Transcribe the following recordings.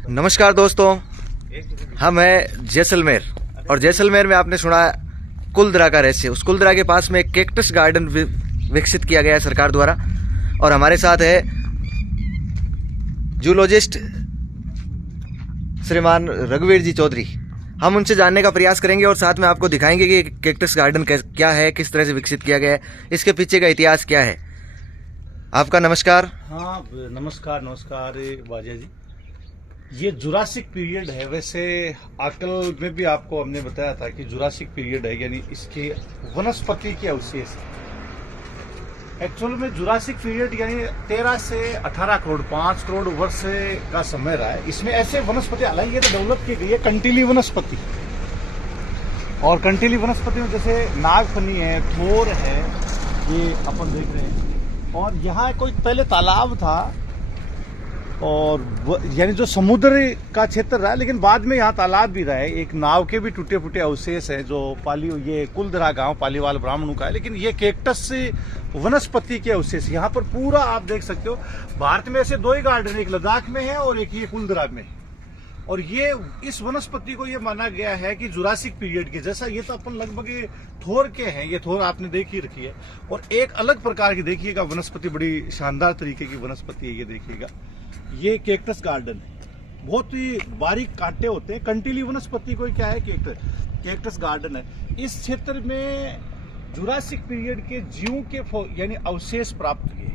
नमस्कार दोस्तों, हम हैं जैसलमेर और जैसलमेर में आपने सुना कुलधरा का रहस्य। उस कुलधरा के पास में एक कैक्टस गार्डन विकसित किया गया है सरकार द्वारा और हमारे साथ है जूलॉजिस्ट श्रीमान रघुवीर जी चौधरी। हम उनसे जानने का प्रयास करेंगे और साथ में आपको दिखाएंगे कि कैक्टस गार्डन क्या है, किस तरह से विकसित किया गया है, इसके पीछे का इतिहास क्या है। आपका नमस्कार। हाँ नमस्कार बाजा जी। ये जुरासिक पीरियड है। वैसे आकल में भी आपको हमने बताया था कि जुरासिक पीरियड है, यानी इसके वनस्पति के अवशेष। एक्चुअल में जुरासिक पीरियड यानी 13 से 18 करोड़ 5 करोड़ वर्ष का समय रहा है। इसमें ऐसे वनस्पति हालांकि ये तो डेवलप की गई है कंटीली वनस्पति, और कंटीली वनस्पति में जैसे नागफनी है, थोर है, ये अपन देख रहे हैं। और यहाँ कोई पहले तालाब था और यानी जो समुद्र का क्षेत्र रहा, लेकिन बाद में यहाँ तालाब भी रहा है। एक नाव के भी टूटे फूटे अवशेष हैं जो ये कुलधरा गांव पालीवाल ब्राह्मणों का है, लेकिन ये कैक्टस वनस्पति के अवशेष यहाँ पर पूरा आप देख सकते हो। भारत में ऐसे दो ही गार्डन, एक लद्दाख में है और एक ये कुलधरा में। और ये इस वनस्पति को ये माना गया है कि जुरासिक पीरियड के जैसा। ये तो अपन लगभग थोर के हैं, ये थोर आपने देखी रखी है। और एक अलग प्रकार की देखिएगा वनस्पति, बड़ी शानदार तरीके की वनस्पति है। ये देखिएगा, ये कैक्टस गार्डन है। बहुत ही बारीक कांटे होते हैं। कंटीली वनस्पति को क्या है, कैक्टस गार्डन है। इस क्षेत्र में जुरासिक पीरियड के जीवों के यानी अवशेष प्राप्त हुए।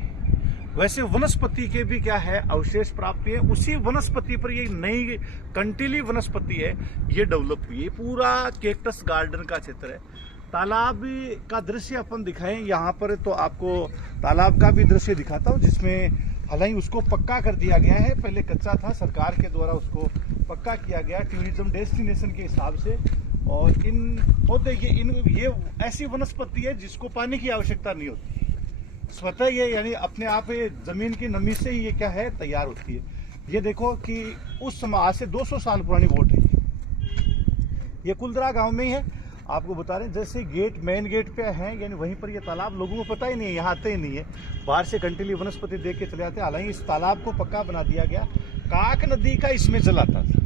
वैसे वनस्पति के भी क्या है, अवशेष प्राप्त है। उसी वनस्पति पर ये नई कंटीली वनस्पति है, ये डेवलप हुई है। पूरा कैक्टस गार्डन का क्षेत्र है। तालाब का दृश्य अपन दिखाएं यहाँ पर, तो आपको तालाब का भी दृश्य दिखाता हूँ, जिसमें हालांकि उसको पक्का कर दिया गया है। पहले कच्चा था, सरकार के द्वारा उसको पक्का किया गया टूरिज्म डेस्टिनेशन के हिसाब से। और ये ऐसी वनस्पति है जिसको पानी की आवश्यकता नहीं होती, स्वतः ये यानी अपने आप जमीन की नमी से ही ये क्या है, तैयार होती है। ये देखो कि उस समय आज से 200 साल पुरानी बोट है। ये कुलधरा गांव में ही है। आपको बता रहे हैं, जैसे गेट मेन गेट पे है, यानी वहीं पर ये तालाब लोगों को पता ही नहीं है, यहाँ आते ही नहीं है। बाहर से कंटीली वनस्पति देख के चले जाते हैं। हालांकि इस तालाब को पक्का बना दिया गया। काक नदी का इसमें जल आता था।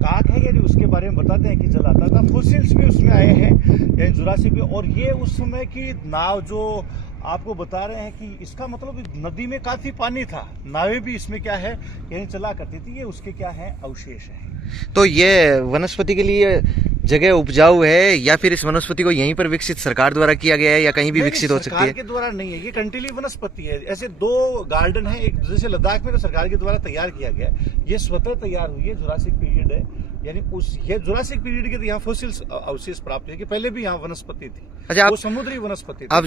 काक है यानी उसके बारे में बताते हैं कि जल आता था। फॉसिल्स भी उसमें आए हैं यानी जुरासिक भी। और ये उस समय की नाव जो आपको बता रहे हैं कि इसका मतलब नदी में काफी पानी था, नावें भी इसमें क्या है यानी चला करती थी। ये उसके क्या है, अवशेष है। तो ये वनस्पति के लिए जगह उपजाऊ है या फिर इस वनस्पति को यहीं पर विकसित सरकार द्वारा किया गया है या कहीं भी विकसित हो सकती है? सरकार के द्वारा नहीं है, ये कंटीली वनस्पति है। ऐसे दो गार्डन है, एक जैसे लद्दाख में तो सरकार के द्वारा तैयार किया गया, ये स्वतः तैयार हुई है। जुरासिक पीरियड है, यानी ये जुरासिक पीरियड के यहाँ फॉसिल्स अवशेष प्राप्त है कि पहले भी यहाँ वनस्पति थी। अच्छा, वो समुद्री वनस्पति थी। आप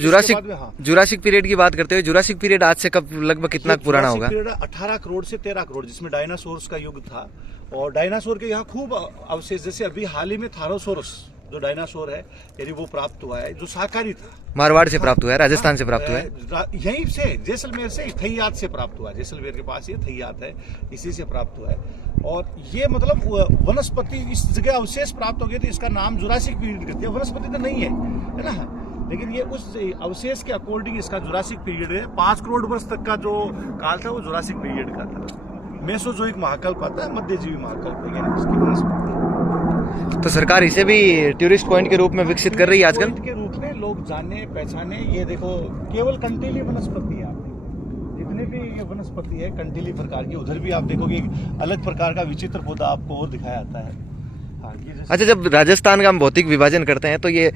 जुरासिक पीरियड की बात करते हो। जुरासिक पीरियड आज से कब लगभग कितना पुराना होगा? 18 करोड़ से 13 करोड़, जिसमें डायनासोर्स का युग था। और डायनासोर के यहाँ खूब अवशेष, जैसे अभी हाल ही में थारोसोरस जो डायनासोर है यानी वो प्राप्त हुआ है, जो शाकाहारी था। मारवाड़ से प्राप्त हुआ है, राजस्थान से प्राप्त हुआ है, यहीं से जैसलमेर से थैयात से प्राप्त हुआ है। जैसलमेर के पास ये थैयात है, इसी से प्राप्त हुआ है। और ये मतलब वनस्पति इस जगह अवशेष प्राप्त हो गए, तो इसका नाम जुरासिक पीरियड करती है। वनस्पति तो नहीं है ना, लेकिन ये उस अवशेष के अकॉर्डिंग इसका जुरासिक पीरियड है। 5 करोड़ वर्ष तक का जो काल था वो जुरासिक पीरियड का था। मेसोजोइक महाकल्प आता है, मध्यजीवी महाकल्प यानी उसकी वनस्पति। तो सरकार इसे भी टूरिस्ट पॉइंट के रूप में विकसित कर रही है आजकल के रूप में, लोग जाने पहचाने। ये देखो, केवल कंटीली वनस्पति है। जितने भी ये वनस्पति है कंटीली प्रकार की। उधर भी आप देखोगे एक अलग प्रकार का विचित्र पौधा आपको और दिखाया जाता है। हाँ, अच्छा, जब राजस्थान का हम भौतिक विभाजन करते हैं तो ये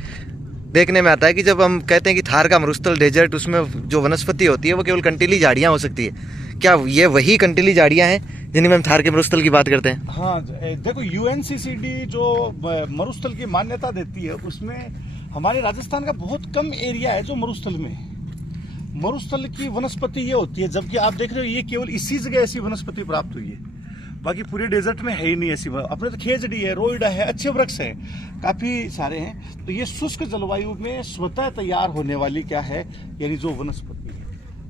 देखने में आता है कि जब हम कहते हैं कि थार का मरुस्थल डेजर्ट, उसमें जो वनस्पति होती है वो केवल कंटीली झाड़ियाँ हो सकती है। क्या ये वही कंटीली झाड़ियाँ हैं जिनमें हम थार के मरुस्थल की बात करते हैं? हाँ देखो, UNCCD जो मरुस्थल की मान्यता देती है, उसमें हमारे राजस्थान का बहुत कम एरिया है जो मरुस्थल में है। मरुस्थल की वनस्पति ये होती है, जबकि आप देख रहे हो ये केवल इसी जगह ऐसी वनस्पति प्राप्त हुई है। बाकी पूरे डेजर्ट में है ही नहीं ऐसी। अपने तो खेजड़ी है, रोइडा है, अच्छे वृक्ष हैं, काफी सारे हैं। तो ये शुष्क जलवायु में स्वतः तैयार होने वाली क्या है यानी जो वनस्पति है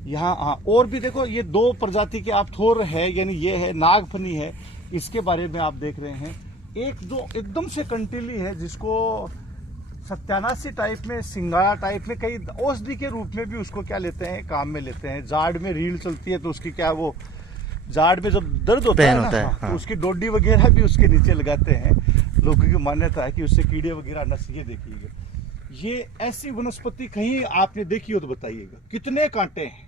यहाँ। हाँ, और भी देखो, ये 2 प्रजाति के आप थोर है, यानी ये है नागफनी है, इसके बारे में आप देख रहे हैं। एक जो एकदम से कंटीली है, जिसको सत्यानाशी टाइप में, सिंगाड़ा टाइप में, कई औषधि के रूप में भी उसको क्या लेते हैं, काम में लेते हैं। जाड़ में रील चलती है तो उसकी क्या वो झाड़ में जब दर्द होता पेन है ना, होता है, हाँ, हाँ। तो उसकी डोडी वगैरह भी उसके नीचे लगाते हैं। लोगों की मान्यता है कि उससे कीड़े वगैरह न ये देखिएगा, ये ऐसी वनस्पति कहीं आपने देखी हो तो बताइएगा। कितने कांटे हैं,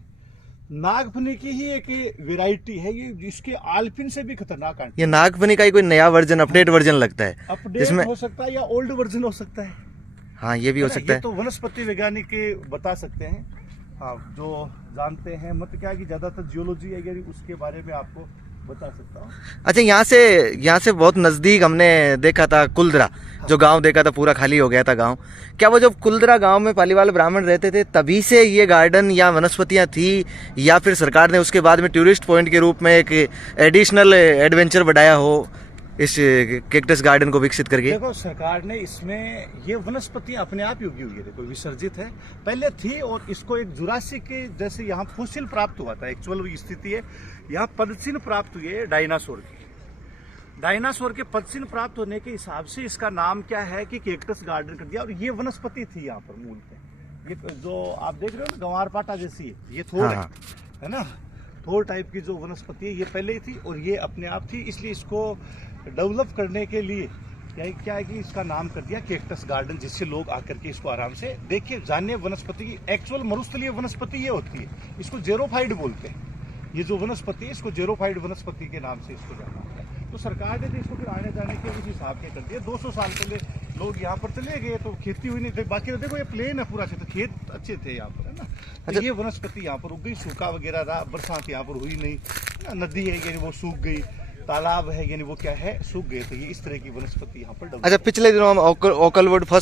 नागफनी की ही एक वैरायटी है ये, जिसके आल्पिन से भी खतरनाक कांटे। ये नागफनी का ही कोई नया वर्जन, अपडेट वर्जन लगता है अपडेट जिसमें। हो सकता है या ओल्ड वर्जन हो सकता है। हाँ, ये भी हो सकता ये है। तो वनस्पति वैज्ञानिक के बता सकते हैं, हाँ, जो जानते हैं। मत क्या है कि ज्यादातर जियोलॉजी है, यानी उसके बारे में आपको बता सकता हूँ। अच्छा, यहाँ से बहुत नज़दीक हमने देखा था कुलदरा, जो गांव देखा था, पूरा खाली हो गया था गांव। क्या वो जब कुलदरा गांव में पालीवाल ब्राह्मण रहते थे तभी से ये गार्डन या वनस्पतियां थी, या फिर सरकार ने उसके बाद में टूरिस्ट पॉइंट के रूप में एक एडिशनल एडवेंचर बढ़ाया हो इस कैक्टस गार्डन को विकसित करके? देखो, सरकार ने इसमें ये वनस्पतियां अपने आप ही उगी हुई है, देखो विसर्जित है, पहले थी। और इसको एक जुरासिक के जैसे यहाँ फॉसिल प्राप्त हुआ था, एक्चुअल स्थिति है यहाँ पदचिन्ह प्राप्त हुए है डायनासोर के। डायनासोर के पदचिन्ह प्राप्त होने के हिसाब से इसका नाम क्या है कि कैक्टस गार्डन कर दिया। और ये वनस्पति थी यहाँ पर मूल पे, ये जो आप देख रहे हो ना गंवार पाटा जैसी है, ये थोड़ हाँ। है ना, थोड़ टाइप की जो वनस्पति है, ये पहले ही थी और ये अपने आप थी। इसलिए इसको डेवलप करने के लिए क्या है कि इसका नाम कर दिया कैक्टस गार्डन, जिससे लोग आकर के इसको आराम से देखिए, जानिए वनस्पति की एक्चुअल मरुस्थलीय वनस्पति ये होती है। इसको जेरोफाइट बोलते हैं, ये जो वनस्पति है इसको जेरोफाइट वनस्पति के नाम से इसको जाना होता है। तो सरकार ने तो इसको फिर आने जाने के उस हिसाब के कर दिया। 200 साल पहले लोग यहाँ पर चले गए तो खेती हुई नहीं, बाकी देखो ये प्लेन है पूरा क्षेत्र, खेत अच्छे थे यहाँ पर, है ना। तो ये वनस्पति यहाँ पर उग गई, सूखा वगैरह रहा, बरसात यहाँ पर हुई नहीं, नदी है यानी वो सूख गई, तालाब है यानी वो क्या है सूख गए। तो ये इस तरह की वनस्पति यहाँ पर। अच्छा, पिछले दिनों हम ओकलवुड फर्स्ट